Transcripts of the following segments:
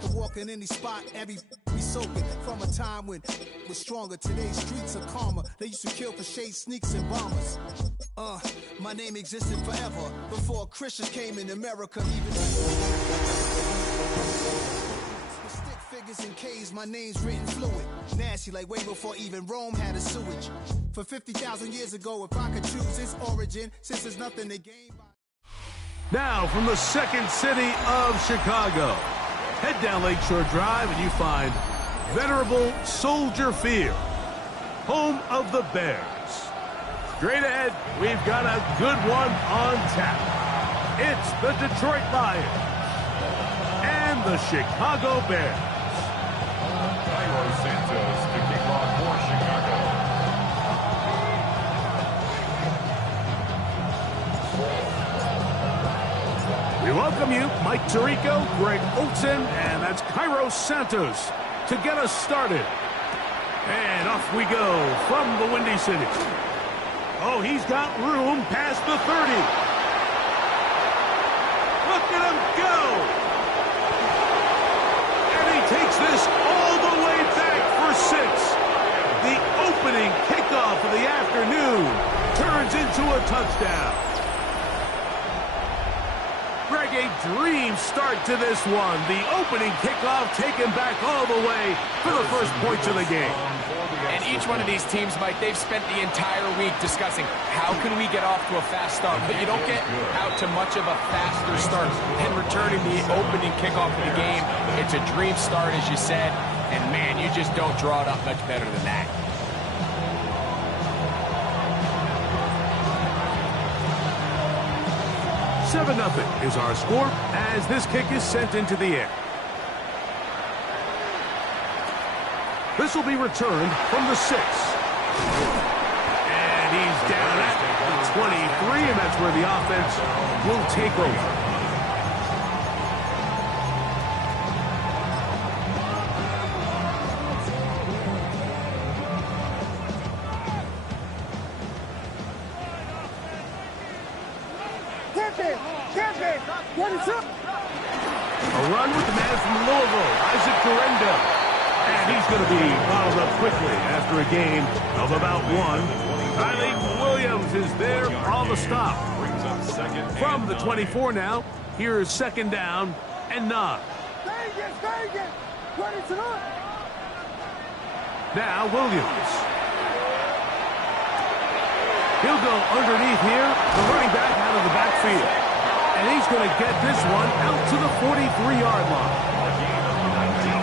could walk in any spot, every be soaking. From a time when was stronger, today's streets are calmer. They used to kill for shade sneaks and bombers. My name existed forever before Christians came in America. Even with stick figures and K's, my name's written fluid. Nasty like way before even Rome had a sewage. For 50,000 years ago, if I could choose its origin, since there's nothing to gain by... Now from the second city of Chicago, head down Lakeshore Drive and you find venerable Soldier Field, home of the Bears. Straight ahead, we've got a good one on tap. It's the Detroit Lions and the Chicago Bears. Cairo Santos to kick off for Chicago. We welcome you, Mike Tirico, Greg Olson, and that's Cairo Santos to get us started. And off we go from the Windy City. Oh, he's got room past the 30. Look at him go! And he takes this all the way back for 6. The opening kickoff of the afternoon turns into a touchdown. Greg, a dream start to this one. The opening kickoff taken back all the way for the first points of the game. And each one of these teams, Mike, they've spent the entire week discussing how can we get off to a fast start, but you don't get out to much of a faster start. And returning the opening kickoff of the game, it's a dream start, as you said, and man, you just don't draw it up much better than that. Seven 7-0 is our score as this kick is sent into the air. This will be returned from the 6. And he's down at the 23, and that's where the offense will take over. A run with the man from Louisville, Isaac Guerendo. And he's going to be bottled up quickly after a gain of about 1. Kylie Williams is there on the stop. From the 24 now, here's second down and 9. Now Williams. He'll go underneath here, the running back out of the backfield. And he's going to get this one out to the 43-yard line.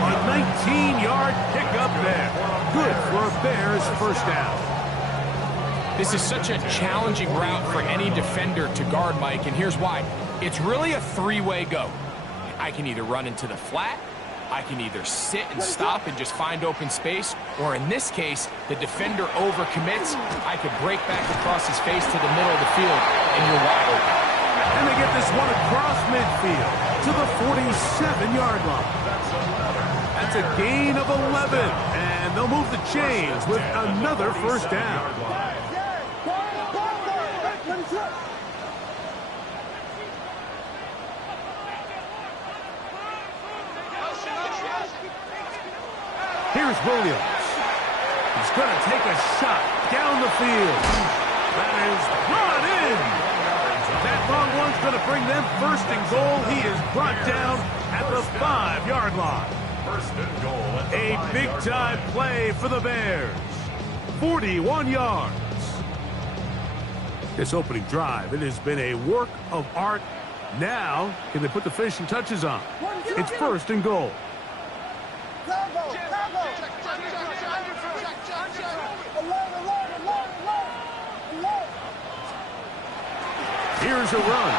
A 19-yard pickup there. Good for a Bears first down. This is such a challenging route for any defender to guard, Mike, and here's why. It's really a three-way go. I can either run into the flat, I can either sit and stop and just find open space, or in this case, the defender overcommits. I could break back across his face to the middle of the field, and you're wide open. And they get this one across midfield to the 47-yard line. That's a gain of 11, and they'll move the chains with another first down. Here's Williams. He's going to take a shot down the field. That is brought in. That long one's going to bring them first and goal. He is brought down at the 5-yard line. First and goal. A big-time play for the Bears. 41 yards. This opening drive, it has been a work of art. Now, can they put the finishing touches on? It's first and goal. Here's a run.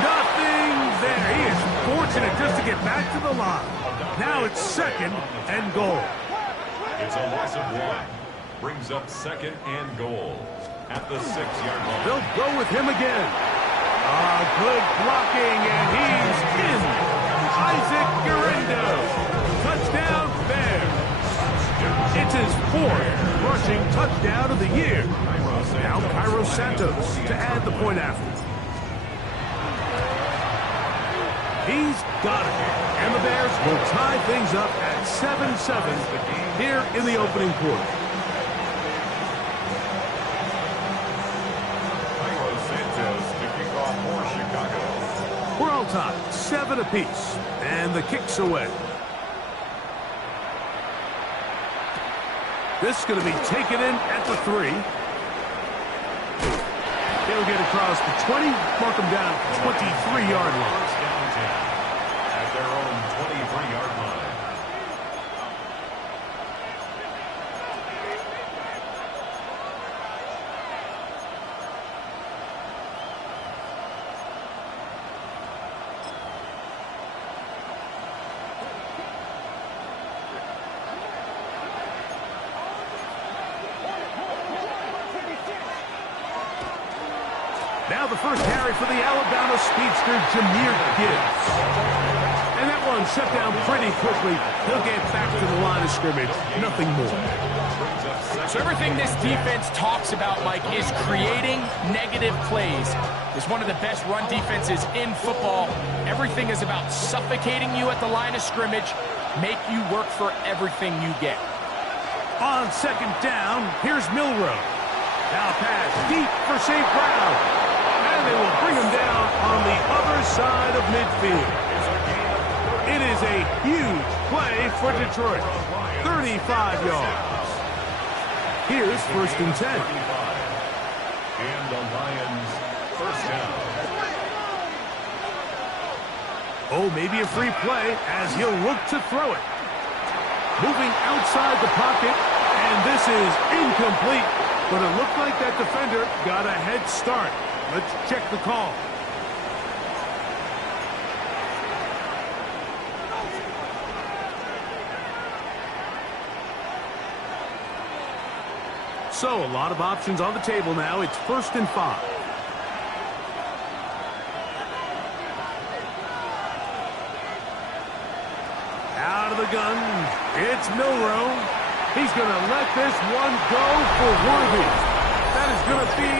Nothing there. He is fortunate just to get back to the line. Now it's second and goal. It's a loss of 1. Brings up second and goal at the 6-yard line. They'll go with him again. Good blocking, and he's in. Isaac Guerendo. Touchdown, Bears. It's his 4th rushing touchdown of the year. Now Cairo Santos to add the point after. He's got it. And the Bears will tie things up at 7-7 here in the opening quarter. We're all tied, 7 apiece, and the kick's away. This is going to be taken in at the 3. He'll get across the 20, mark him down at the 23-yard line. At their own 23-yard line. Now the first carry for the Alabama speedster, Jahmyr Gibbs. And that one shut down pretty quickly. He'll get back to the line of scrimmage. Nothing more. So everything this defense talks about, Mike, is creating negative plays. It's one of the best run defenses in football. Everything is about suffocating you at the line of scrimmage, make you work for everything you get. On second down, here's Milroe. Now pass deep for St. Brown. And they will bring him down on the other side of midfield. It is a huge play for Detroit. 35 yards. Here's 1st and 10. And the Lions first down. Oh, maybe a free play as he'll look to throw it. Moving outside the pocket, and this is incomplete. But it looked like that defender got a head start. Let's check the call. So, a lot of options on the table now. It's 1st and 5. Out of the gun, it's Milroe. He's going to let this one go for Worthy. That is going to be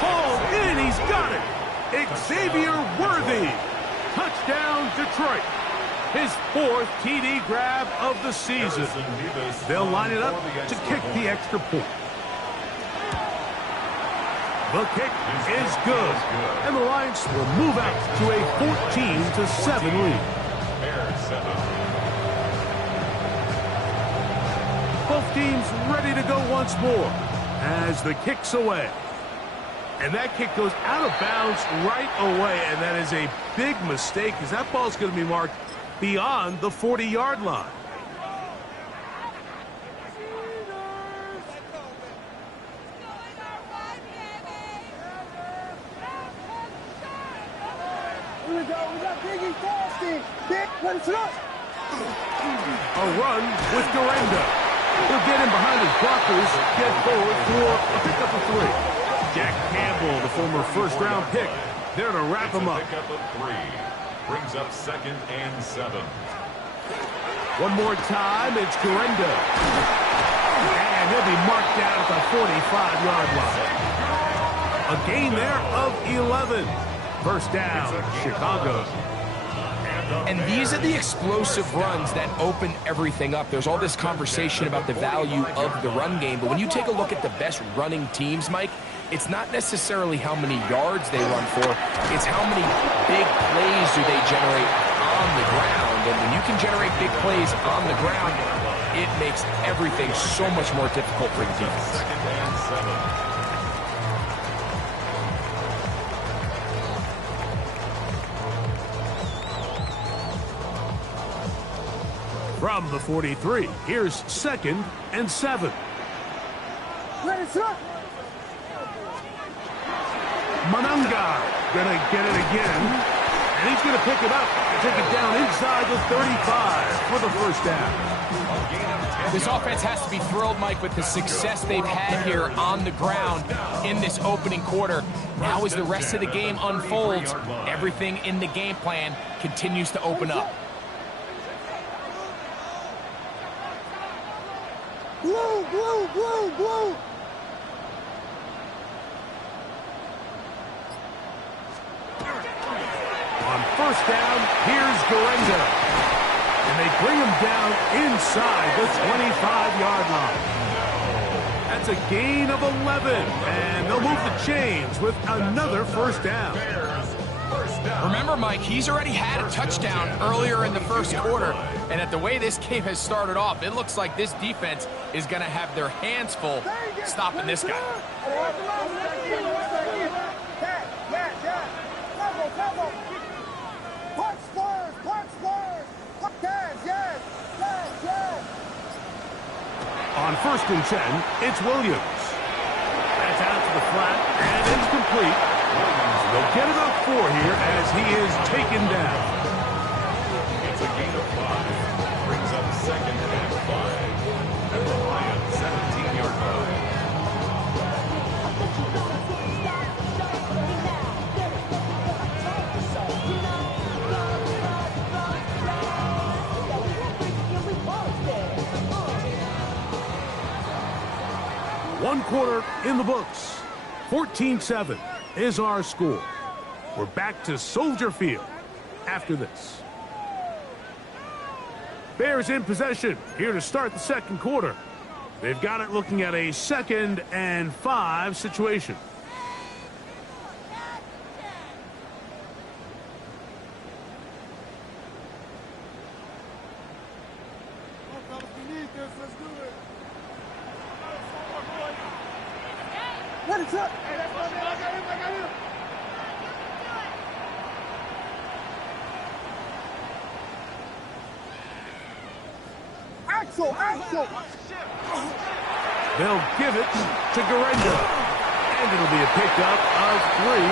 hauled in. He's got it. Xavier Worthy. Touchdown, Detroit. His 4th TD grab of the season. They'll line it up to kick the extra point. The kick is good. And the Lions will move out to a 14-7 lead. Both teams ready to go once more as the kick's away. And that kick goes out of bounds right away, and that is a big mistake because that ball's going to be marked beyond the 40-yard line. Here we go. We got Biggie Frosty. Big, let it up. A run with Durenda. He'll get him behind his blockers, get forward for a pickup of 3. Jack Campbell, the former first-round pick, there to wrap him up. Pickup of 3 brings up 2nd and 7. One more time, it's Durenda. And he'll be marked down at the 45-yard line. A gain there of 11. First down, Chicago. And these are the explosive runs that open everything up. There's all this conversation about the value of the run game, but when you take a look at the best running teams, Mike, it's not necessarily how many yards they run for, it's how many big plays do they generate on the ground. And when you can generate big plays on the ground, it makes everything so much more difficult for the defense. 2nd and 7. From the 43, here's 2nd and 7. Let it up. Mononga gonna get it again, and he's gonna pick it up and take it down inside the 35 for the first down. This offense has to be thrilled, Mike, with the success they've had here on the ground in this opening quarter. Now as the rest of the game unfolds, everything in the game plan continues to open up. Blue, blue, blue, blue. On first down, here's Durenda. And they bring him down inside the 25-yard line. That's a gain of 11, and they'll move the chains with another first down. Remember, Mike, he's already had a touchdown earlier in the first quarter, and at the way this game has started off, it looks like this defense is going to have their hands full stopping this guy. On 1st and 10, it's Williams. That's out to the flat, and it's complete. They'll get about 4 here as he is taken down. It's a gain of 5. Brings up 2nd and 5. At the Lions' 17-yard line. One quarter in the books. 14-7 is our score. We're back to Soldier Field after this. Bears in possession here to start the second quarter. They've got it looking at a 2nd and 5 situation. What is up? Hey, that's my man. I got him. Axel. They'll give it to Garenda. And it'll be a pickup of 3.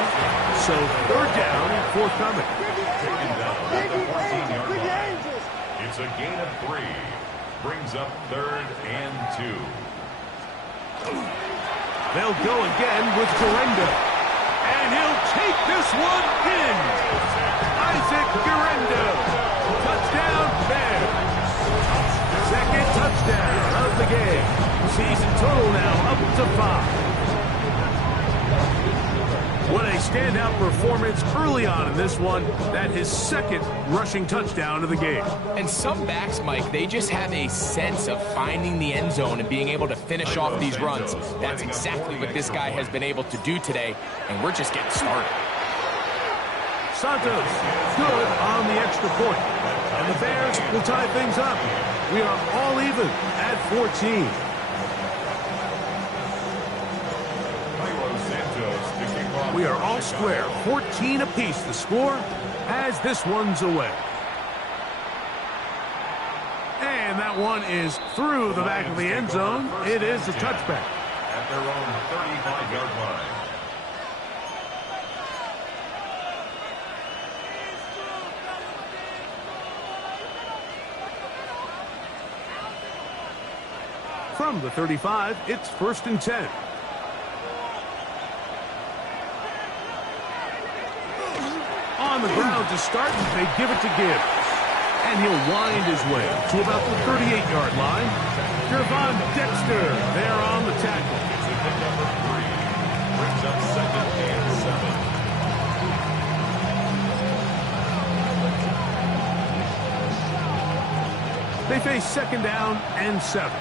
So 3rd down, forthcoming. Taken down at the 14-yard line. It's a gain of 3. Brings up 3rd and 2. They'll go again with Garenda. And he'll take this one in. Isaac Garenda. Touchdown, Bears. 2nd touchdown of the game. Season total now up to 5. What a standout performance early on in this one. That his 2nd rushing touchdown of the game. And some backs, Mike, they just have a sense of finding the end zone and being able to finish off these runs. That's exactly what this guy has been able to do today, and we're just getting started. Santos, good on the extra point. And the Bears will tie things up. We are all even at 14. We are all square, 14 apiece the score as this one's away. And that one is through the back of the end zone. It is a touchback. At their own 35-yard line. From the 35, it's 1st and 10. On the ground to start, they give it to Gibbs. And he'll wind his way to about the 38-yard line. Gervon Dexter there on the tackle. It's a pickup of 3. Brings up 2nd and 7. They face 2nd down and 7.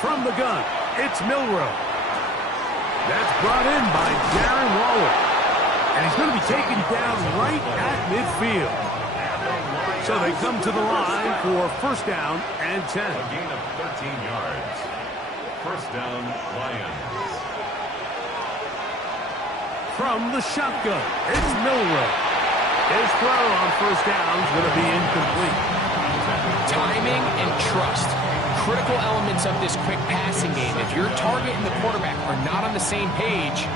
From the gun, it's Milroe. That's brought in by Darren Waller. And he's going to be taken down right at midfield. So they come to the line for 1st down and 10. A gain of 13 yards. 1st down, Lions. From the shotgun, it's Milroe. His throw on 1st down is going to be incomplete. Timing and trust. Critical elements of this quick passing game. If your target and the quarterback are not on the same page,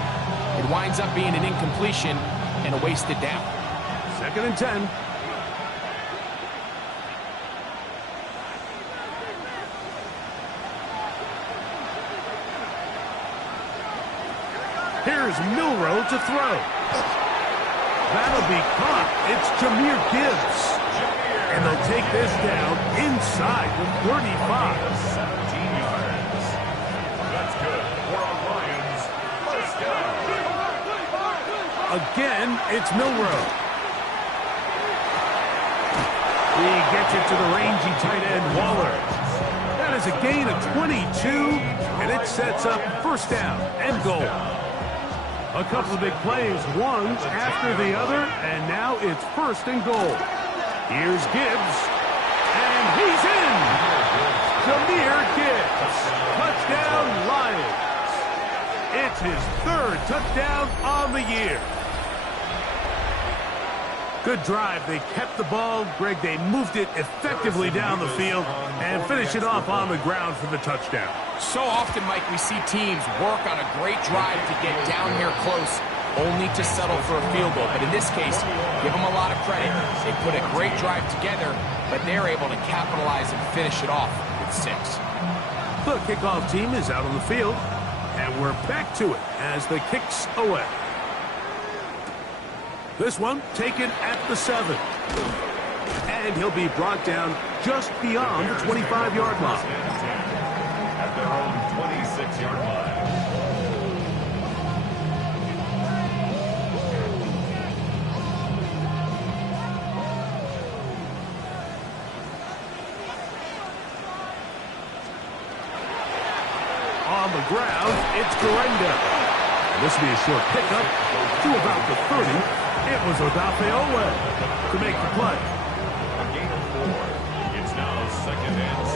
it winds up being an incompletion and a wasted down. 2nd and 10. Here's Milroe to throw. That'll be caught. It's Jahmyr Gibbs. And they'll take this down inside the 35. 17 yards. That's good for our Lions. 1st down. Again, it's Milroe. He gets it to the rangy tight end, Waller. That is a gain of 22, and it sets up first down and goal. A couple of big plays, one after the other, and now it's first and goal. Here's Gibbs, and he's in! Jahmyr Gibbs, touchdown Lions. It's his third touchdown on the year. Good drive. They kept the ball. Greg, they moved it effectively down the field and finish it off on the ground for the touchdown. So often, Mike, we see teams work on a great drive to get down here close, only to settle for a field goal. But in this case, give them a lot of credit. They put a great drive together, but they're able to capitalize and finish it off with 6. The kickoff team is out on the field, and we're back to it as the kick's away. This one taken at the 7. And he'll be brought down just beyond the 25-yard line. At their own 26-yard line. On the ground, it's Garenda. This will be a short pickup to about the 30. It was Odafe-Oweh to make the play. A gain of 4. It's now second and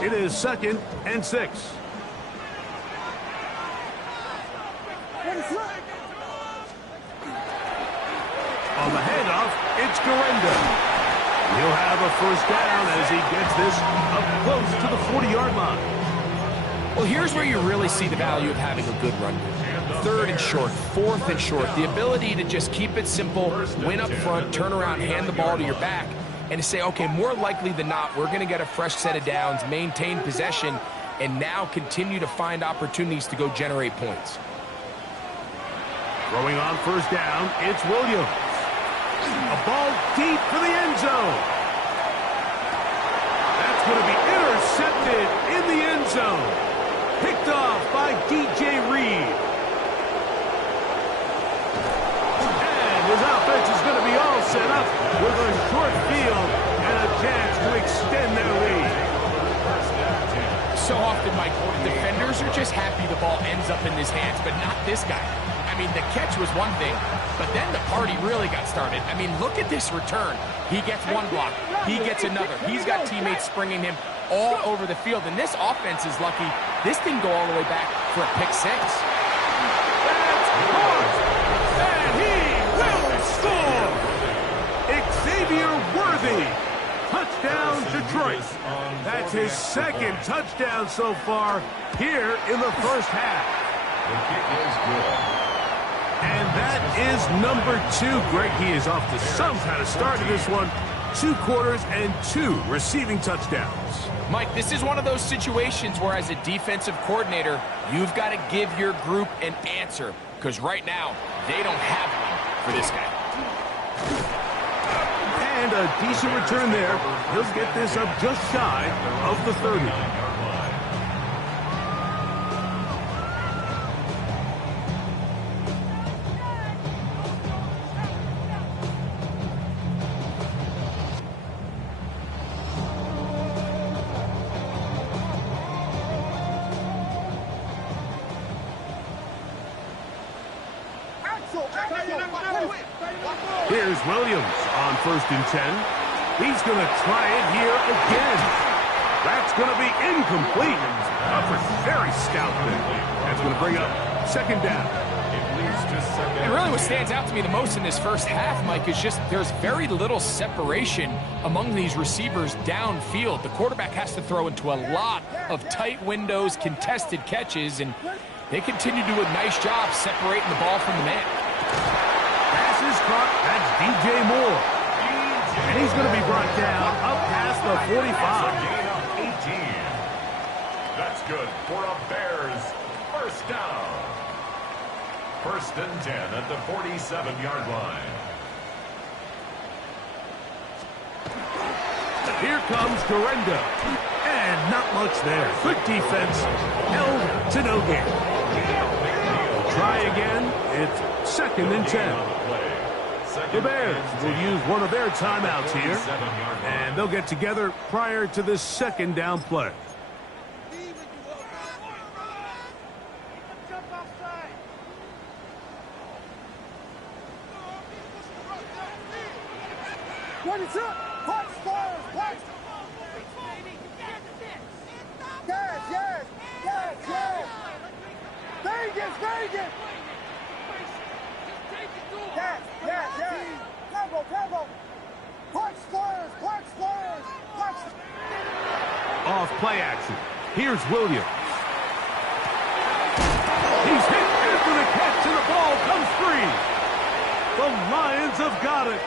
6. It is second and 6. On the handoff, it's Garenda. He'll have a first down as he gets this up close to the 40-yard line. Well, here's where you really see the value of having a good run. 3rd and short, 4th and short. The ability to just keep it simple, win up front, turn around, hand the ball to your back, and to say, okay, more likely than not, we're going to get a fresh set of downs, maintain possession, and now continue to find opportunities to go generate points. Throwing on first down, it's Williams. A ball deep for the end zone. That's going to be intercepted in the end zone. Picked off by DJ Reed. And his offense is going to be all set up with a short field and a chance to extend their lead. So often, Mike, defenders are just happy the ball ends up in his hands, but not this guy. I mean, the catch was one thing, but then the party really got started. I mean, look at this return. He gets one block. He gets another. He's got teammates springing him all over the field, and this offense is lucky. This didn't go all the way back for a pick 6. That's caught, and he will score. Xavier Worthy, touchdown Detroit. That's his second touchdown so far here in the first half. The kick is good. And that is number 2. Greg, he is off to some kind of start in this one. 2 quarters and 2 receiving touchdowns. Mike, this is one of those situations where as a defensive coordinator, you've got to give your group an answer, because right now, they don't have one for this guy. And a decent return there. He'll get this up just shy of the 30. Here's Williams on 1st and 10. He's going to try it here again. That's going to be incomplete. A very stout there. That's going to bring up second down. And really what stands out to me the most in this first half, Mike, is just there's very little separation among these receivers downfield. The quarterback has to throw into a lot of tight windows, contested catches, and they continue to do a nice job separating the ball from the man. Pass is caught. That's DJ Moore. And he's going to be brought down up past the 45. Gain of 18. That's good for a Bears first down. 1st and 10 at the 47-yard line. Here comes Garenda. And not much there. Good defense. Held to no gain. try again. It's 2nd and 10. The Bears will use one of their timeouts here, and they'll get together prior to this 2nd down play. Off play action. Here's Williams. He's hit after the catch, and the ball comes free. The Lions have got it.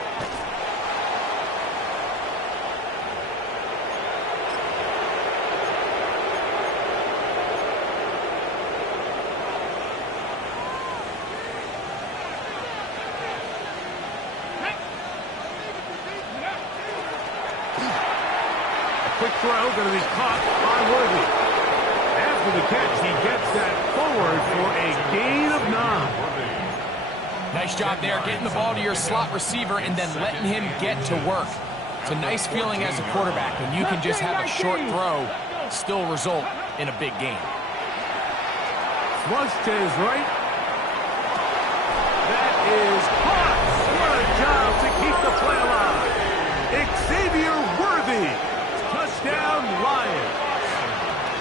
Quick throw, going to be caught by Worthy. After the catch, he gets that forward for a gain of 9. Nice job there, getting the ball to your slot receiver and then letting him get to work. It's a nice feeling as a quarterback when you can just have a short throw still result in a big gain. Flush to his right. That is caught. What a job to keep the play alive. Xavier Worthy. Touchdown, Lions.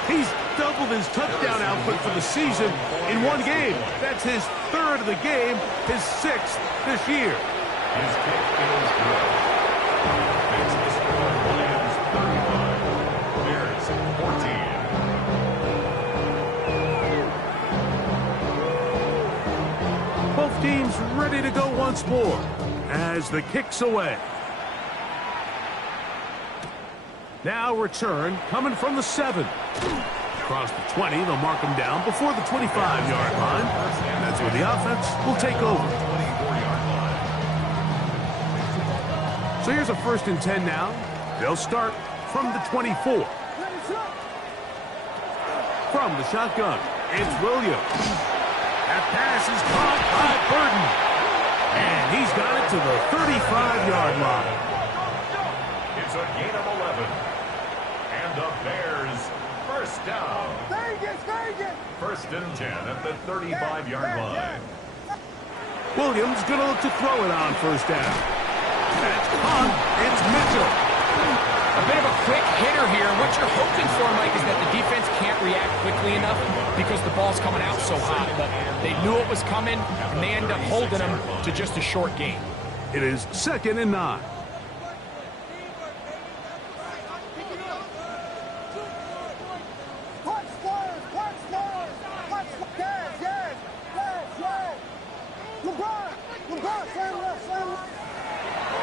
He's doubled his touchdown output for the season in one game. That's his 3rd of the game, his 6th this year. His kick is good. Makes the score Lions 31, Bears 14. Both teams ready to go once more as the kick's away. Now return coming from the 7. Across the 20, they'll mark him down before the 25-yard line. And that's where the offense will take over. So here's a 1st and 10 now. They'll start from the 24. From the shotgun, it's Williams. That pass is caught by Burton. And he's got it to the 35-yard line. It's a gain of 11. And the Bears, 1st down. Vegas! 1st and 10 at the 35-yard line. Williams going to look to throw it on 1st down. That's caught. It's Mitchell. A bit of a quick hitter here. What you're hoping for, Mike, is that the defense can't react quickly enough because the ball's coming out so hot. But they knew it was coming, and they end up holding them to just a short gain. It is 2nd and 9.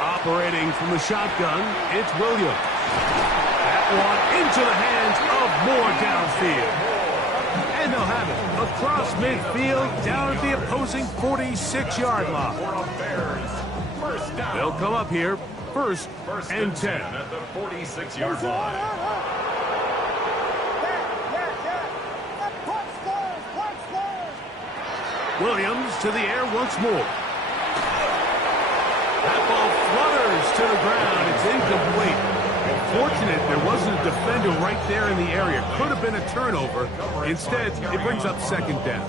Operating from the shotgun, it's Williams. That one into the hands of Moore downfield. And they'll have it across midfield down at the opposing 46-yard line. They'll come up here 1st and 10. At the 46-yard line. Williams to the air once more. That ball flutters to the ground. It's incomplete. Fortunate there wasn't a defender right there in the area. Could have been a turnover. Instead, it brings up 2nd down.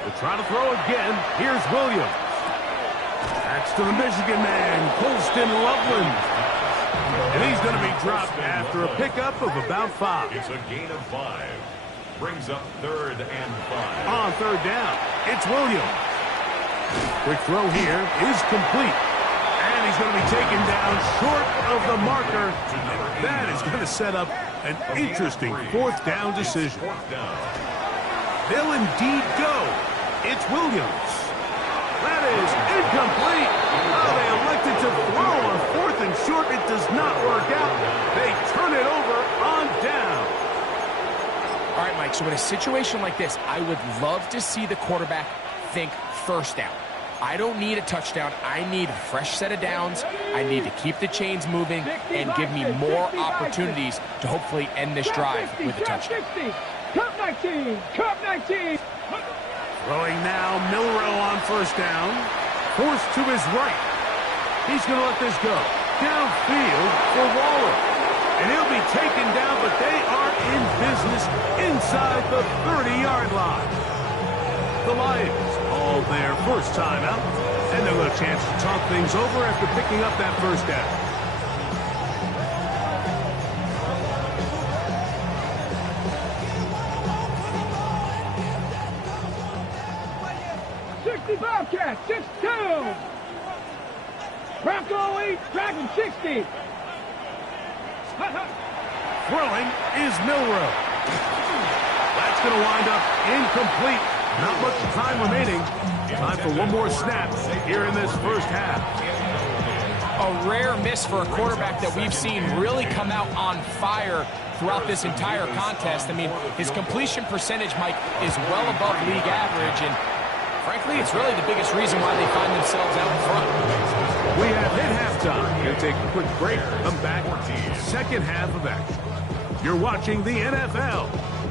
They'll try to throw again. Here's Williams. That's to the Michigan man, Colston Loveland. And he's going to be dropped after a pickup of about 5. It's a gain of 5. Brings up 3rd and 5. On 3rd down, it's Williams. Quick throw here is complete. And he's going to be taken down short of the marker. And that is going to set up an interesting 4th down decision. They'll indeed go. It's Williams. That is incomplete. Oh, they elected to throw on 4th and short. It does not work out. They turn it over on down. All right, Mike, so in a situation like this, I would love to see the quarterback think 1st down. I don't need a touchdown. I need a fresh set of downs. I need to keep the chains moving and give me more opportunities to hopefully end this drive with a touchdown. Cup 19, Cup 19. Throwing now, Milroe on first down. Forced to his right. He's going to let this go. Downfield for Waller. And he'll be taken down, but they are in business inside the 30-yard line. The Lions all their first time out, and they'll get a chance to talk things over after picking up that first down. Bobcat, 6-2. Bronco 8, Dragon 60. Throwing is Milroe. That's going to wind up incomplete. Not much time remaining. Time for one more snap here in this first half. A rare miss for a quarterback that we've seen really come out on fire throughout this entire contest. I mean, his completion percentage, Mike, is well above league average, and frankly, it's really the biggest reason why they find themselves out in front. We have hit halftime. We'll take a quick break. Come back. Second half of action. You're watching the NFL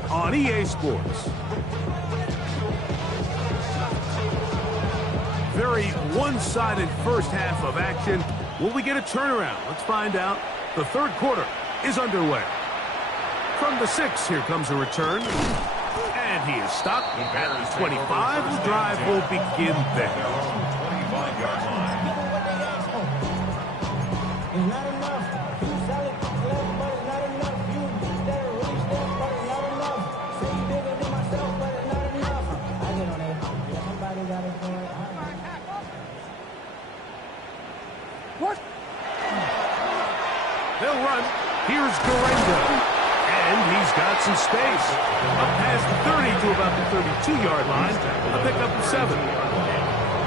on EA Sports. Very one-sided first half of action. Will we get a turnaround? Let's find out. The third quarter is underway. From the 6, here comes a return. And he is stopped at 25. The drive will begin there. 25-yard line. What? They'll run. Here's Guerrero. And he's got some space. Up past the 30 to about the 32-yard line. A pickup of 7.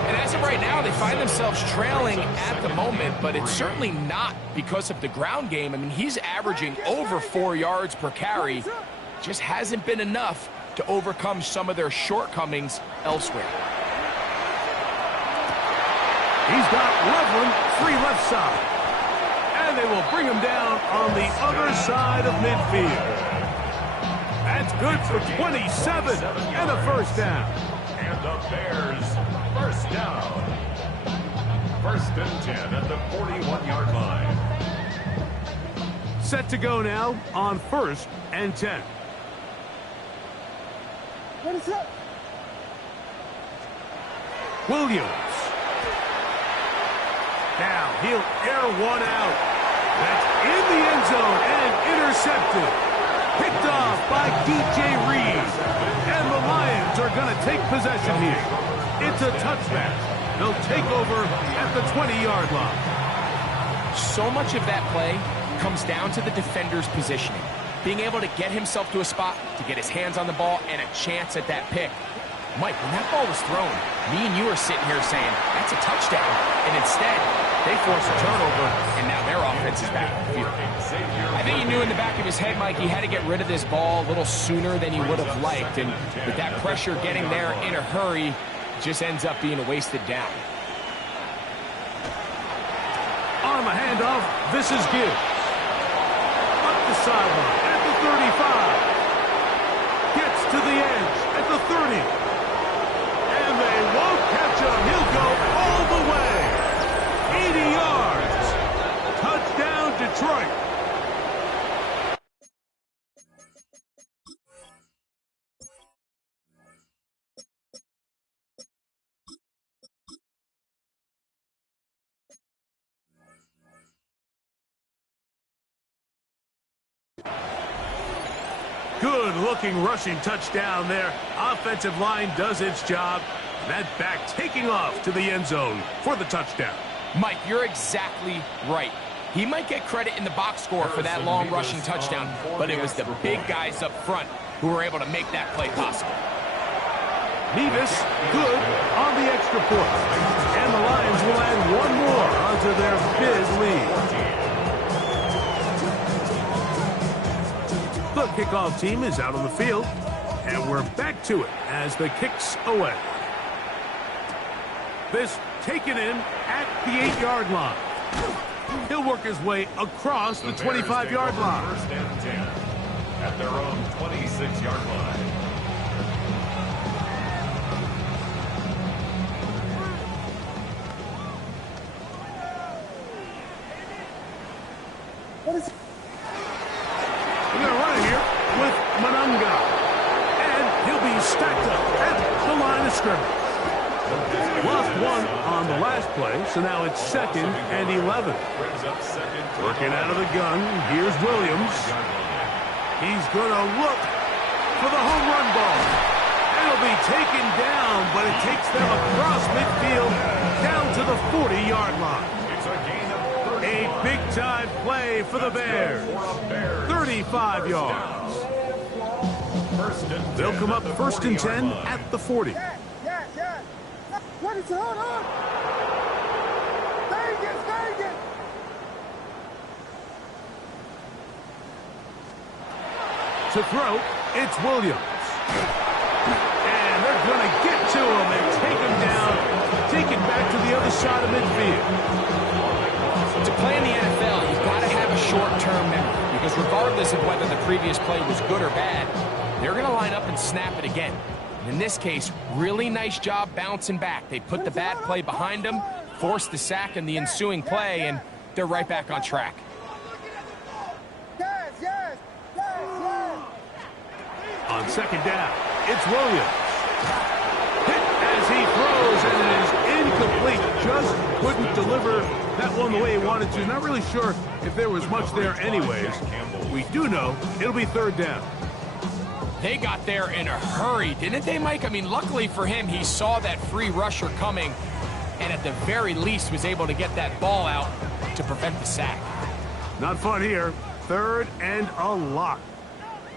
And as of right now, they find themselves trailing at the moment, but it's certainly not because of the ground game. I mean, he's averaging over 4 yards per carry. Just hasn't been enough to overcome some of their shortcomings elsewhere. He's got Loveland free left side. And they will bring him down on the other side of midfield. That's good for 27 and a first down. And the Bears, first down. First and 10 at the 41-yard line. Set to go now on first and 10. What is up? Williams. Now he'll air one out. That's in the end zone and intercepted. Picked off by DJ Reed. And the Lions are going to take possession here. It's a touchback. They'll take over at the 20-yard line. So much of that play comes down to the defender's positioning. Being able to get himself to a spot, to get his hands on the ball, and a chance at that pick. Mike, when that ball was thrown, me and you are sitting here saying, that's a touchdown. And instead, they force a turnover, and now their offense is back in the field. I think he knew in the back of his head, Mike, he had to get rid of this ball a little sooner than he would have liked. And with that pressure getting there in a hurry, just ends up being a wasted down. On the handoff, this is Gibbs. Up the sideline at the 35. Gets to the edge at the 30. And they won't catch him. He'll go all the way. 80 yards. Touchdown, Detroit. Good-looking rushing touchdown there. Offensive line does its job. That back taking off to the end zone for the touchdown. Mike, you're exactly right. He might get credit in the box score for that long rushing touchdown, but it was the big guys up front who were able to make that play possible. Nevis, good on the extra point. And the Lions will add one more onto their big lead. The kickoff team is out on the field, and we're back to it as the kick's away. This taken in at the 8-yard line. He'll work his way across the 25-yard line. First and 10 at their own 26-yard line. What is We're going to run it here with Mononga. And he'll be stacked up at the line of scrimmage. Lost one on the last play, so now it's 2nd and 11. Working out of the gun, here's Williams. He's going to look for the home run ball. It'll be taken down, but it takes them across midfield down to the 40-yard line. It's a gain of 30. A big-time play for the Bears. 35 yards. They'll come up 1st and 10 at the 40. that? Yes. What is it? Hold on. Vegas. To throw, it's Williams. And they're going to get to him and take him down, take it back to the other side of midfield. To play in the NFL, you've got to have a short-term memory, because regardless of whether the previous play was good or bad, they're going to line up and snap it again. And in this case, really nice job bouncing back. They put the bad play behind them, forced the sack in the ensuing play, and they're right back on track. Yes. On 2nd down, it's Williams. Hit as he throws, and it is incomplete. Just couldn't deliver that one the way he wanted to. Not really sure if there was much there anyways. We do know it'll be 3rd down. They got there in a hurry, didn't they, Mike? I mean, luckily for him, he saw that free rusher coming, and at the very least was able to get that ball out to prevent the sack. Not fun here. 3rd and a lot.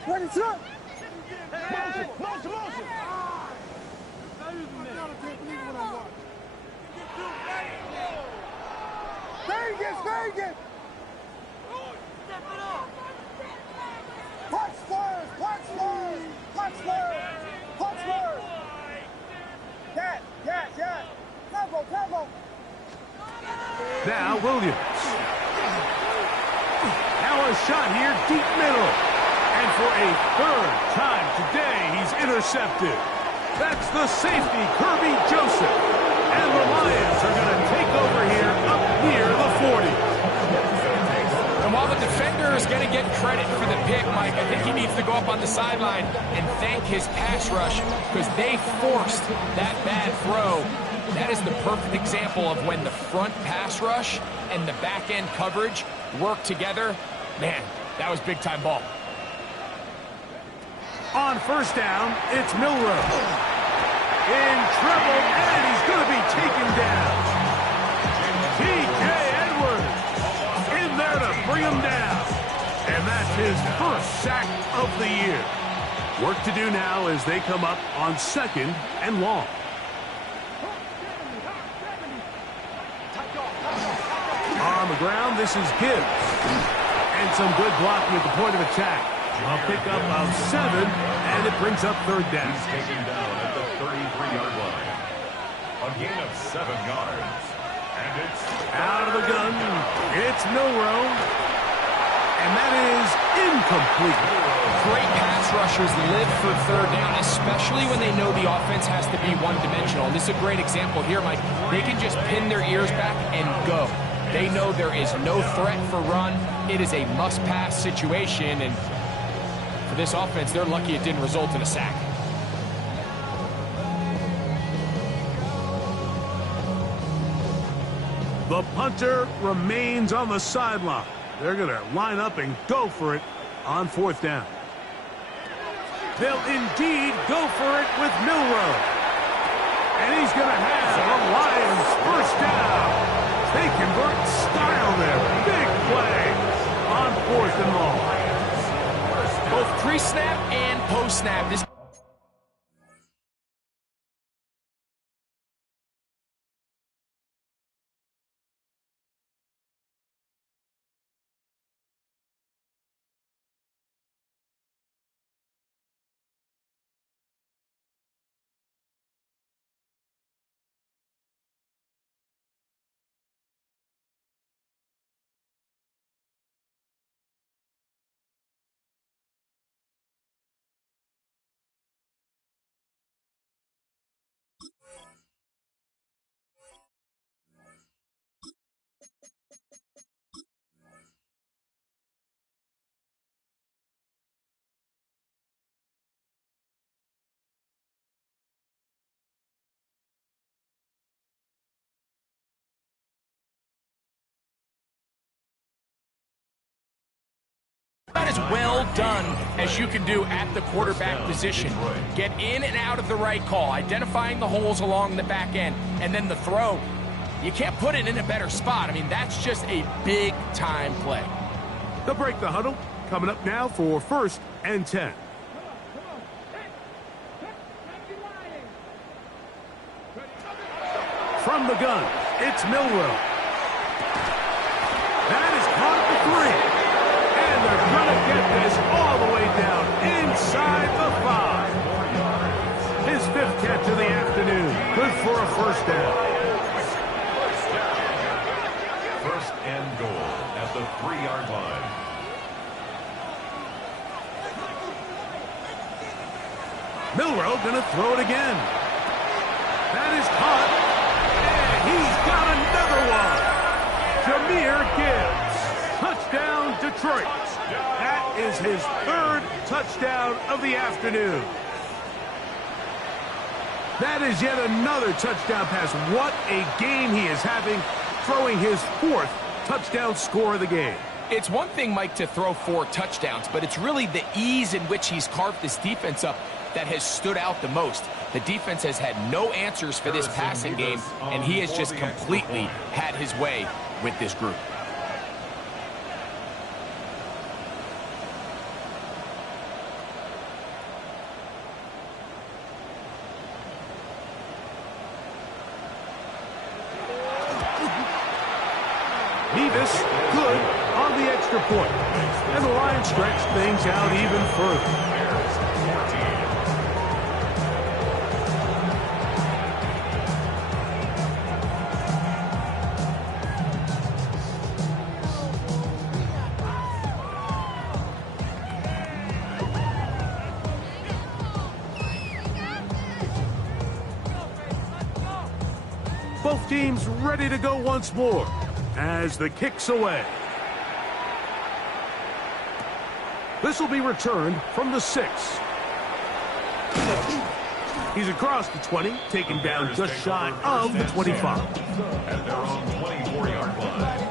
What is up? Motion. Vegas. Punch Spurs. Yes. Tempo. Now Williams. Now a shot here, deep middle. And for a 3rd time today, he's intercepted. That's the safety, Kirby Joseph. And the Lions are going to take over here up near the 40. And while the defender is going to get credit for the pick, Mike, I think he needs to go up on the sideline and thank his pass rush, because they forced that bad throw. That is the perfect example of when the front pass rush and the back end coverage work together. Man, that was big-time ball. On 1st down, it's Milroe. In trouble, and he's going to be taken down. T.J. Edwards in there to bring him down. And that's his 1st sack of the year. Work to do now as they come up on 2nd and long. On the ground, this is Gibbs. And some good blocking at the point of attack. A pickup of 7, and it brings up 3rd down. He's taken down at the 33-yard line. A gain of 7 yards. And it's Out of the gun, it's Milroe. And that is incomplete. Great pass rushers live for 3rd down, especially when they know the offense has to be one-dimensional. And this is a great example here, Mike. They can just pin their ears back and go. They know there is no threat for run. It is a must-pass situation, and for this offense, they're lucky it didn't result in a sack. The punter remains on the sideline. They're going to line up and go for it on 4th down. They'll indeed go for it with Milroe. And he's going to have the Lions 1st down. They convert style there. Big play on 4th and long. Both pre-snap and post-snap, this well done as you can do at the quarterback position. Get in and out of the right call, identifying the holes along the back end, and then the throw. You can't put it in a better spot. I mean, that's just a big-time play. They'll break the huddle. Coming up now for 1st and 10. From the gun, it's Milroe. That is caught at the 3. And they're going to get this all the way down inside the 5. His 5th catch of the afternoon. Good for a 1st down. 1st and goal at the 3-yard line. Milroe going to throw it again. That is caught. And he's got another one. Jahmyr Gibbs. Touchdown, Detroit. That is his 3rd touchdown of the afternoon. That is yet another touchdown pass. What a game he is having, throwing his 4th touchdown score of the game. It's one thing, Mike, to throw 4 touchdowns, but it's really the ease in which he's carved this defense up that has stood out the most. The defense has had no answers for this passing game, and he has just completely had his way with this group. Nevis, good on the extra point. And the Lions stretch things out even further. Both teams ready to go once more as the kick's away. This will be returned from the 6. He's across the 20, taken down just shy of the 25. At their own 24-yard line.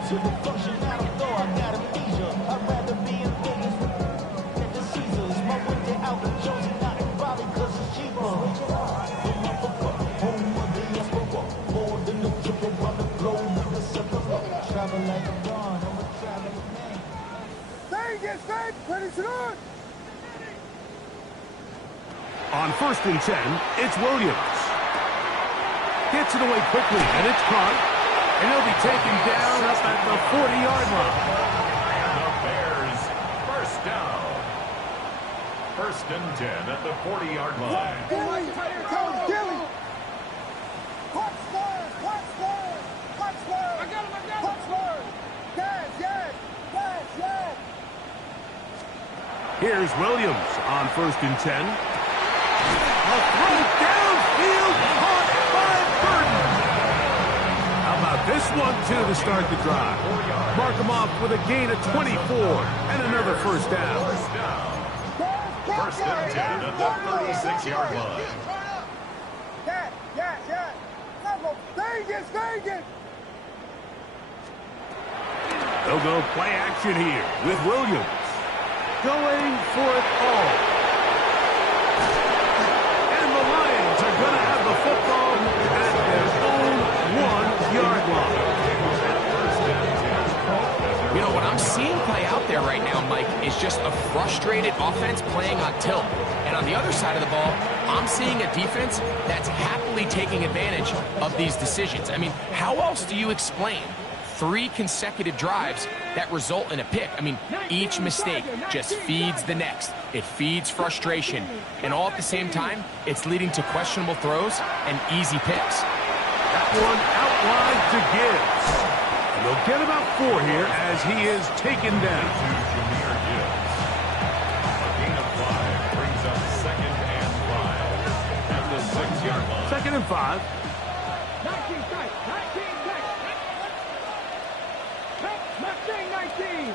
On 1st and 10, it's Williams. Gets it away quickly, and it's caught. And he'll be taken down up at the 40-yard line. And the Bears, 1st down. 1st and 10 at the 40-yard line. Coach Gilly. Punch word. Punch word. Punch word. I got him. Punch word. Yes, yes. Yes, yes. Here's Williams on 1st and 10. A throw downfield caught by Burton. How about this one, too, to start the drive? Mark him off with a gain of 24 and another 1st down. 1st and 10 at the 36-yard line. Yes, yes, yes. Vegas, Vegas. They'll go play action here with Williams. Going for it all. And the Lions are going to have the football at their own 1-yard line. You know, what I'm seeing play out there right now, Mike, is just a frustrated offense playing on tilt. And on the other side of the ball, I'm seeing a defense that's happily taking advantage of these decisions. I mean, how else do you explain 3 consecutive drives that result in a pick? I mean, each mistake just feeds the next. It feeds frustration. And all at the same time, it's leading to questionable throws and easy picks. That one outlined to Gibbs. And they'll get about 4 here as he is taken down. Jahmyr Gibbs. A gain of 5 brings up 2nd and 5 at the 6-yard line. 2nd and 5. 19 tight. 19 tight. Mustang 19.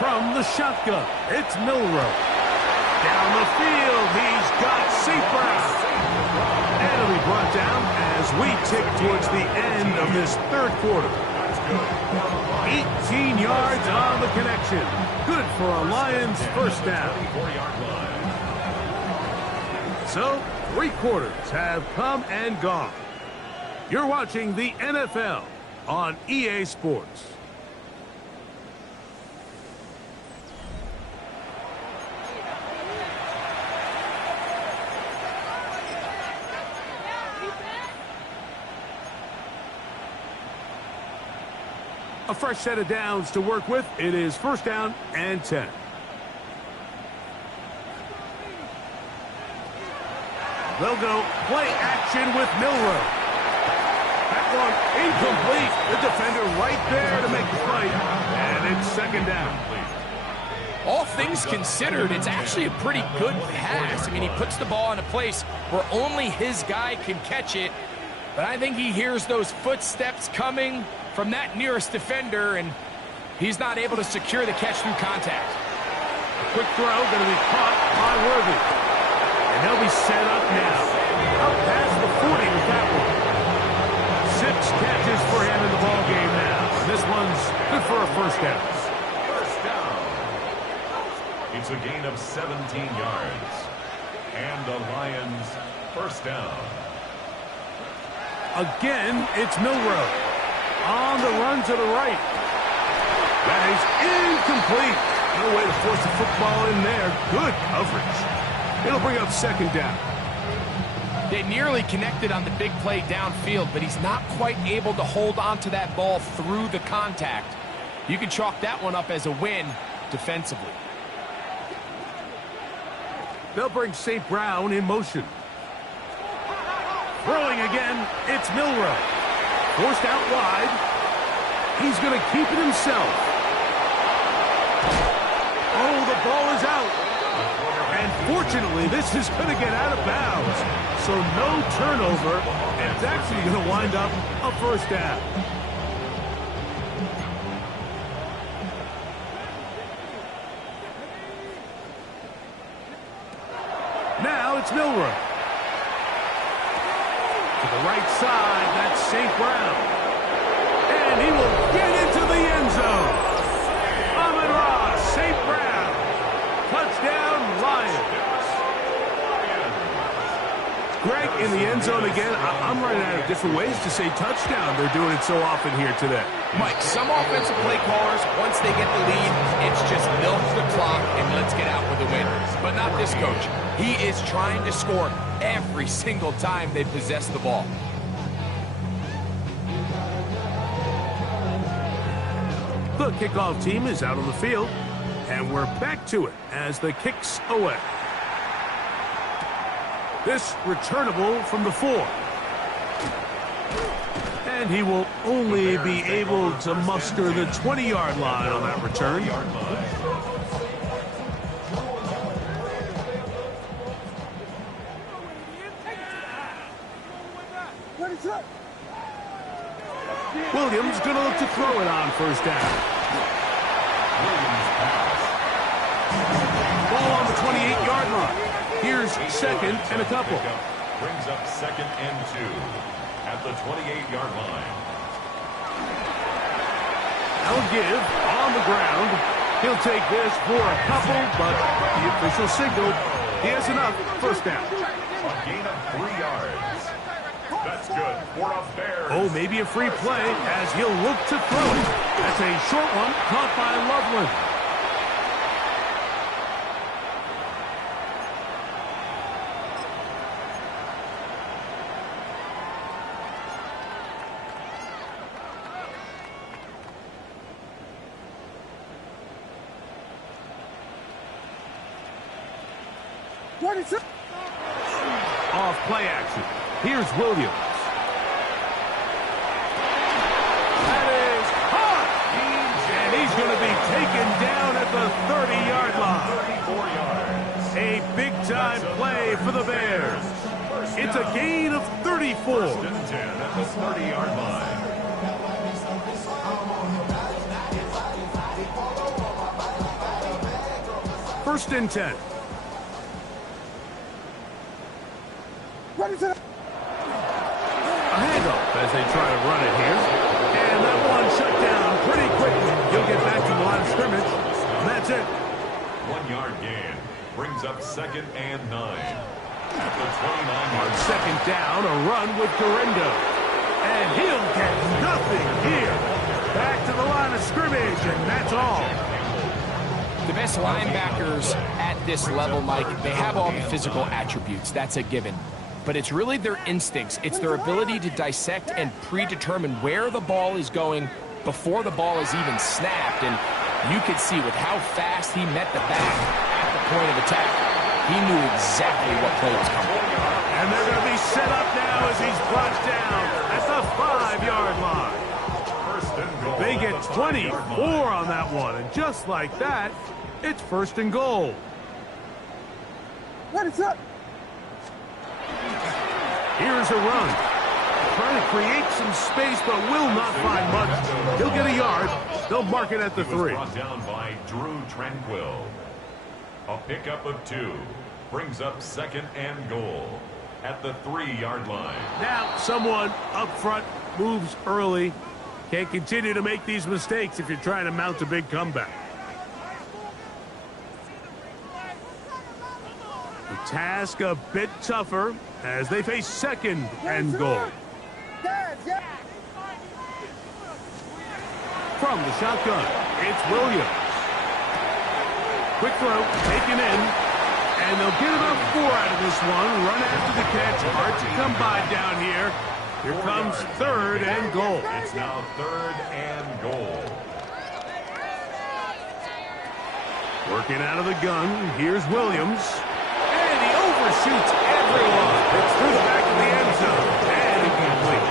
From the shotgun, it's Milroe. Down the field, he's got St. Brown. And he'll be brought down as we tick towards the end of this 3rd quarter. 18 yards on the connection. Good for a Lions first down. So, 3 quarters have come and gone. You're watching the NFL on EA Sports. A fresh set of downs to work with. It is first down and 10. They'll go play action with Milroe. That one incomplete. The defender right there to make the play. And it's second down. All things considered, it's actually a pretty good pass. I mean, he puts the ball in a place where only his guy can catch it. But I think he hears those footsteps coming from that nearest defender, and he's not able to secure the catch through contact. Quick throw, going to be caught by Worthy. And they'll be set up now. Up past the 40 with that one. 6 catches for him in the ball game now. This one's good for a first down. First down. It's a gain of 17 yards. And the Lions first down. Again, it's Milroe. On the run to the right. That is incomplete. No way to force the football in there. Good coverage. It'll bring up second down. They nearly connected on the big play downfield, but he's not quite able to hold on to that ball through the contact. You can chalk that one up as a win defensively. They'll bring St. Brown in motion. Throwing again, it's Milroe. Forced out wide. He's going to keep it himself. Oh, the ball is out. And fortunately, this is going to get out of bounds. So no turnover, and it's actually going to wind up a first down. Now it's Milroe. To the right side, that's St. Brown. And he will get into the end zone. Amon-Ra, St. Brown. Touchdown, Lions. Greg, in the end zone again. I'm running out of different ways to say touchdown. They're doing it so often here today. Mike, some offensive play callers, once they get the lead, it's just milk the clock and let's get out with a win. But not this coach. He is trying to score every single time they possess the ball. The kickoff team is out on the field, and we're back to it as the kick's away. This returnable from the 4. And he will only be able to muster the 20-yard line on that return. Williams going to look to throw it on first down. Ball on the 28-yard line. Here's second and a couple. Brings up second and 2 at the 28-yard line. I'll give on the ground. He'll take this for a couple, but the official signaled he has enough. First down. A gain of 3 yards. That's good for a Bears. Oh, maybe a free play as he'll look to throw it. That's a short one caught by Loveland. Off play action. Here's Williams. That is hot. And he's going to be taken down at the 30-yard line. 34 yards. A big-time play for the Bears. It's a gain of 34. First and 10 at the 30-yard line. First and 10. A handoff as they try to run it here. And that one shut brings up 2nd and 9. At the 29 On 2nd down, a run with Guerrero. And he'll get nothing here. Back to the line of scrimmage, and that's all. The best linebackers at this level, Mike, they have all the physical attributes. That's a given. But it's really their instincts. It's their ability to dissect and predetermine where the ball is going before the ball is even snapped. And you could see with how fast he met the back at the point of attack, he knew exactly what play was coming. And they're going to be set up now as he's brought down at the 5-yard line. They get 24 on that one, and just like that, it's 1st and goal. What is up? Here's a run. Trying to create some space, but will not find much. He'll get a yard. They'll mark it at the 3. Brought down by Drew Tranquill. A pickup of 2 brings up 2nd and goal at the 3-yard line. Now, someone up front moves early. Can't continue to make these mistakes if you're trying to mount a big comeback. The task a bit tougher as they face 2nd and goal. From the shotgun, it's Williams. Quick throw, taken in, and they'll get about 4 out of this one. Run after the catch, hard to come by down here. Here comes 3rd and goal. It's now 3rd and goal. Working out of the gun, here's Williams. And he overshoots everyone. It's through the back of the end zone. And incomplete.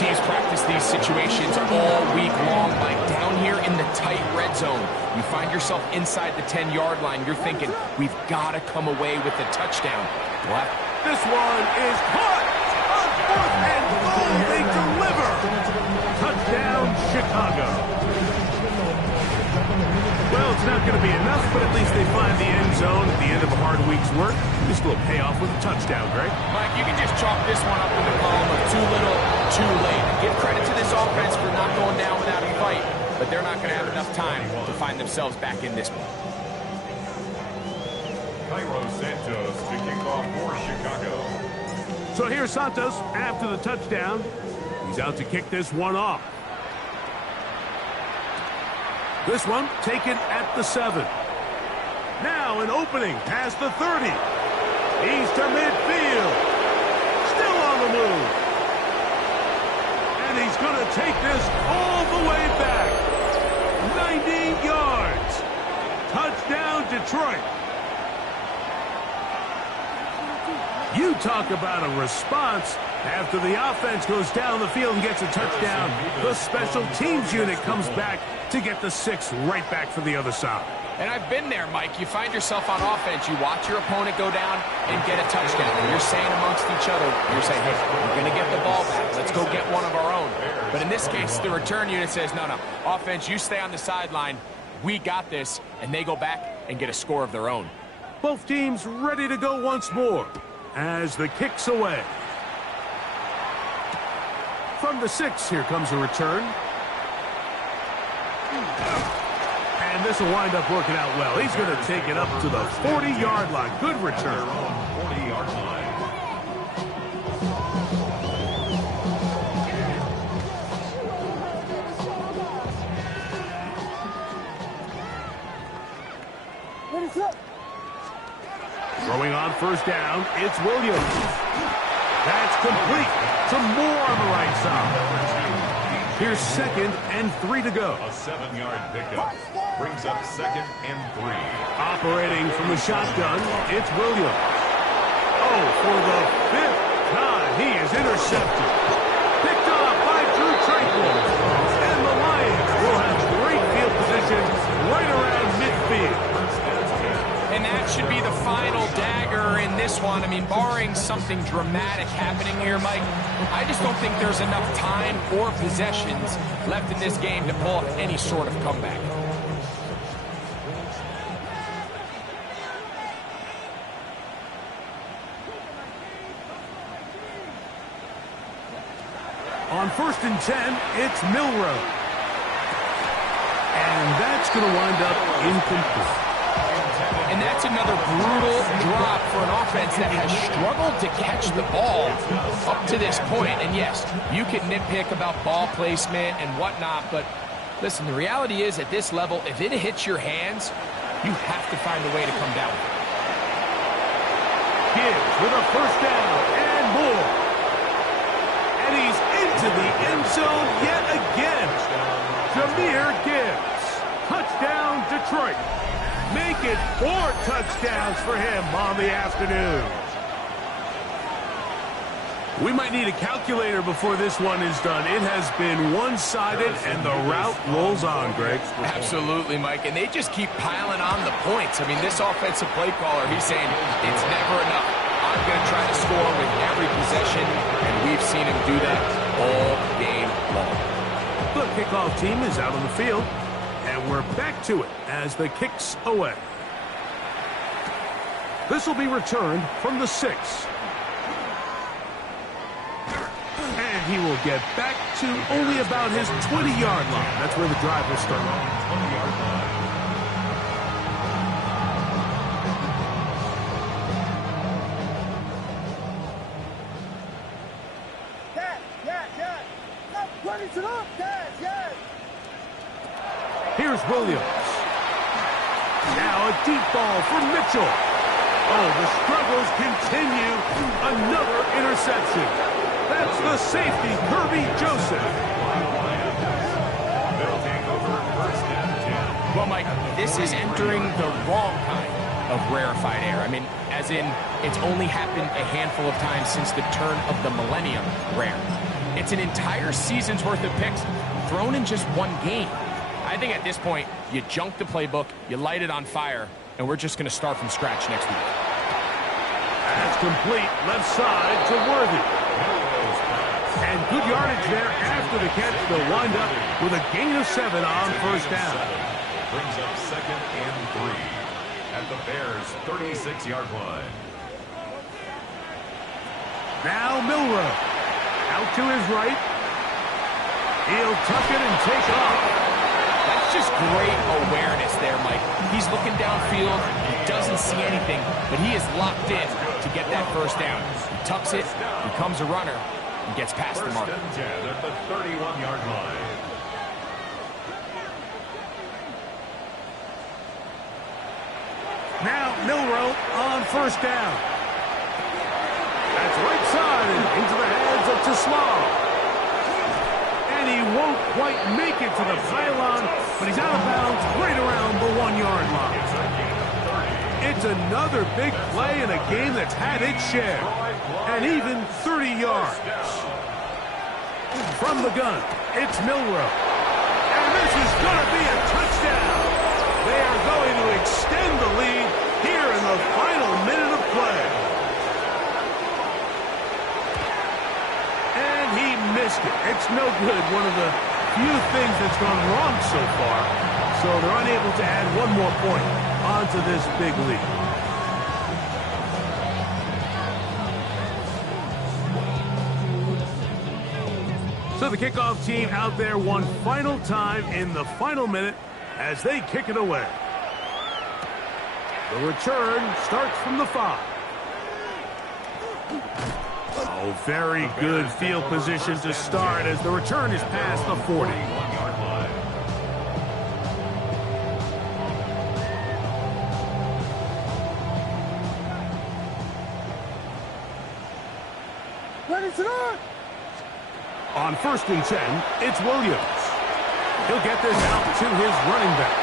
Teams practice these situations all week long, Mike. Down here in the tight red zone, you find yourself inside the 10-yard line. You're thinking, we've got to come away with a touchdown. What? This one is caught. On 4th and goal, they deliver. Touchdown, Chicago. Well, it's not going to be enough, but at least they find the end zone at the end of a hard week's work. This will pay off with a touchdown, Greg. Mike, you can just chalk this one up in the column of too little, too late. Give credit to this offense for not going down without a fight, but they're not going to have enough time to find themselves back in this one. Cairo Santos to kick off for Chicago. So here's Santos after the touchdown. He's out to kick this one off. This one taken at the 7. Now an opening past the 30. He's to midfield. Still on the move. And he's going to take this all the way back. 90 yards. Touchdown, Detroit. You talk about a response. After the offense goes down the field and gets a touchdown, the special teams unit comes back to get the 6 right back for the other side. And I've been there, Mike. You find yourself on offense. You watch your opponent go down and get a touchdown. And you're saying amongst each other, you're saying, hey, we're going to get the ball back. Let's go get one of our own. But in this case, the return unit says, no, offense, you stay on the sideline. We got this. And they go back and get a score of their own. Both teams ready to go once more as the kick's away. From the 6, here comes a return. And this will wind up working out well. He's going to take it up to the 40-yard line. Good return. 40-yard line. What is up? Throwing on 1st down, it's Williams. That's complete. Some more on the right side. Here's 2nd and 3 to go. A 7-yard pickup brings up 2nd and 3. Operating from the shotgun, it's Williams. Oh, for the 5th time, he is intercepted. Picked off by Drew Tranquill. And the Lions will have great field position right around midfield. And that should be the final dagger in this one. I mean, barring something dramatic happening here, Mike, I just don't think there's enough time or possessions left in this game to pull off any sort of comeback. On 1st and 10, it's Milroe. And that's going to wind up incomplete. And that's another brutal drop for an offense that has struggled to catch the ball up to this point. And yes, you can nitpick about ball placement and whatnot, but listen, the reality is at this level, if it hits your hands, you have to find a way to come down. Gibbs with a first down and more. And he's into the end zone yet again. Jahmyr Gibbs. Touchdown, Detroit. Make it 4 touchdowns for him on the afternoon. We might need a calculator before this one is done. It has been one-sided, and the route rolls on, Greg. Absolutely, Mike, and they just keep piling on the points. I mean, this offensive play caller, he's saying, it's never enough. I'm going to try to score with every possession, and we've seen him do that all game long. The kickoff team is out on the field, and we're back to it as the kick's away. This will be returned from the 6. And he will get back to only about his 20-yard line. That's where the drive will start. 20-yard line. Here's Williams. Now a deep ball for Mitchell. Oh, the struggles continue. Another interception. That's the safety, Kirby Joseph. They'll take over first and 10. Well, Mike, this is entering the wrong kind of rarefied air. I mean, as in, it's only happened a handful of times since the turn of the millennium rare. It's an entire season's worth of picks thrown in just one game. I think at this point, you junk the playbook, you light it on fire, and we're just going to start from scratch next week. That's complete left side to Worthy. And good yardage there after the catch. They'll wind up with a gain of 7 on first down. Brings up 2nd and 3 at the Bears' 36-yard line. Now Milroe. Out to his right. He'll tuck it and take off. That's just great awareness there, Mike. He's looking downfield. He doesn't see anything, but he is locked in to get that first down. He tucks it, becomes a runner, and gets past the mark. First and 10 at the 31-yard line. Now Milroe on first down. That's right side and into the hands of Teslau. And he won't quite make it to the pylon, but he's out of bounds right around the 1-yard line. It's another big play in a game that's had its share, and even 30 yards. From the gun, it's Milroe. And this is going to be a touchdown. They are going to extend the lead here in the final minute of play. And he missed it. It's no good. One of the few things that's gone wrong so far. So they're unable to add one more point onto this big lead. So the kickoff team out there one final time in the final minute as they kick it away. The return starts from the 5. Oh, very good field position to start as the return is past the 40. 1-yard line. Ready to run! On 1st and 10, it's Williams. He'll get this out to his running back.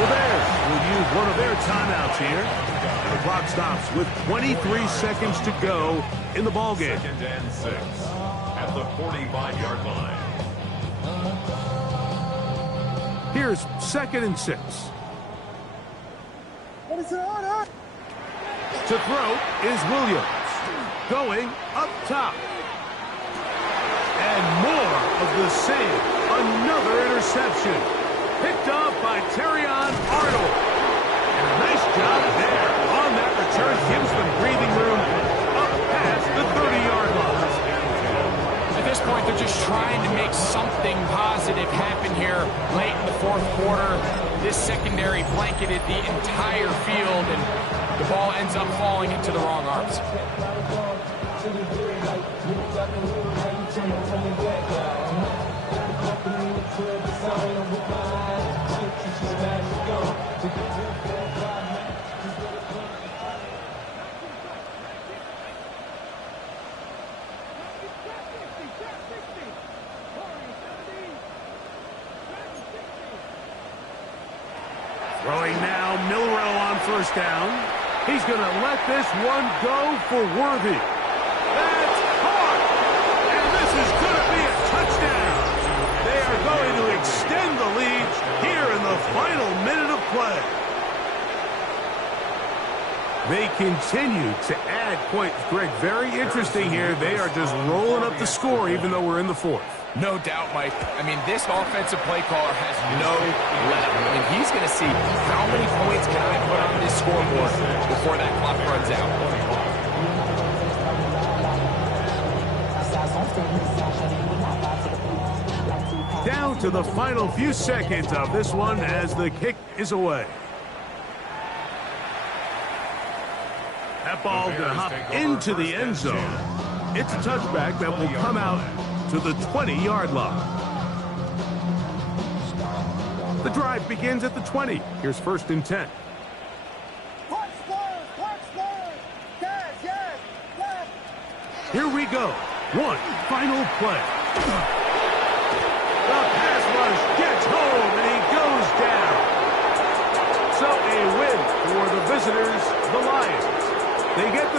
The Bears will use one of their timeouts here. And the clock stops with 23 seconds to go in the ballgame. 2nd and 6 at the 45-yard line. Here's 2nd and 6. Ready to run! To throw is Williams. Going up top. And more of the same. Another interception. Picked up by Terrion Arnold. And a nice job there on that return. Gives them breathing room up past the 30-yard line. At this this point, they're just trying to make something positive happen here late in the fourth quarter. This secondary blanketed the entire field, and the ball ends up falling into the wrong arms. Throwing now, Milroe on first down. He's going to let this one go for Worthy. That's caught! And this is going to be a touchdown. They are going to extend the lead here in the final minute of play. They continue to add points. Greg, very interesting here. They are just rolling up the score even though we're in the fourth. No doubt, Mike. I mean, this offensive play caller has no let-up. I mean, he's going to see how many points can I put on this scoreboard before that clock runs out. Down to the final few seconds of this one as the kick is away. That ball going to hop into the end zone. It's a touchback that will come out to the 20-yard line. The drive begins at the 20. Here's 1st and 10. Here we go. One final play. The pass rush gets home and he goes down. So a win for the visitors, the Lions. They get the